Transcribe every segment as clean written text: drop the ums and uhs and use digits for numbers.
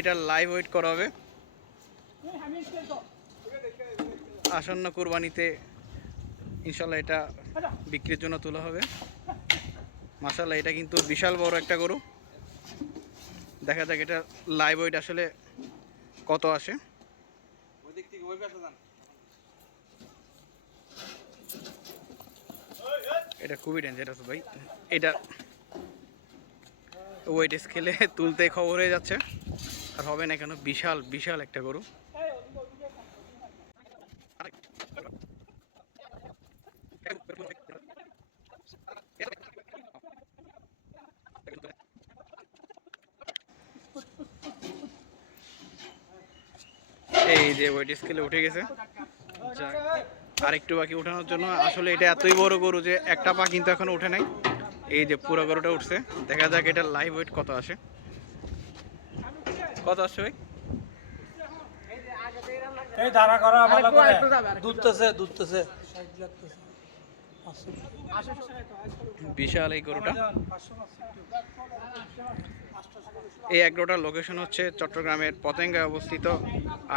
এটা live weight করা হবে আসন্ন কুরবানিতে, ইনশাল্লাহ এটা বিক্রির জন্য তোলা হবে। মাশাআল্লাহ, এটা কিন্তু বিশাল বড় একটা গরু। দেখা যাক এটা লাইভ ওয়েট আসলে কত আসে। এটা খুবই ডেঞ্জারাস ভাই, এটা ওয়েট স্কেলে তুলতে খবর হয়ে যাচ্ছে। আর হবে না কেন, বিশাল বিশাল একটা গরু। এই যে ওয়েট স্কেলে উঠে গেছে, যাক আরেকটু বাকি উঠানোর জন্য। আসলে এটা এতই বড় গরু যে একটা পা কিন্তু এখনো উঠে নাই। এই যে পুরো গরুটা উঠছে, দেখা যাক এটা লাইভ ওয়েট কত আসে। কত আসছে ভাই? এই দাঁড়া করা ভালো করে দুধতেছে বিশাল এই গরুটা। এই অ্যাগ্রোটার লোকেশন হচ্ছে চট্টগ্রামের পতেঙ্গায় অবস্থিত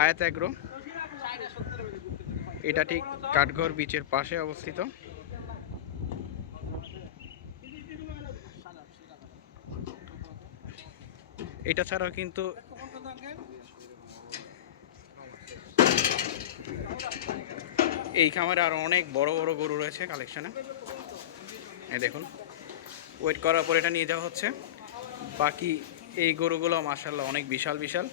আয়াত অ্যাগ্রো। এটা ঠিক কাঠঘর বিচের পাশে অবস্থিত। এটা ছাড়াও কিন্তু এই খামারে আরো অনেক বড় বড় গরু রয়েছে কালেকশনে। এই দেখুন, ওয়েট করার পর এটা নিয়ে যাওয়া হচ্ছে। বাকি এই গরুগুলো মাশাআল্লাহ অনেক বিশাল বিশাল।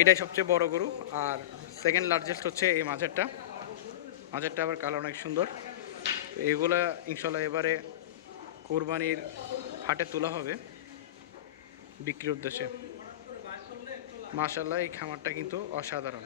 এটাই সবচেয়ে বড় গরু। আর সেকেন্ড লার্জেস্ট হচ্ছে এই মাঝেরটা। মাঝেরটা আবার কালার অনেক সুন্দর। তো এগুলা ইনশাল্লাহ এবারে কোরবানির হাটে তোলা হবে বিক্রির উদ্দেশ্যে। মাশাআল্লাহ, এই খামারটা কিন্তু অসাধারণ।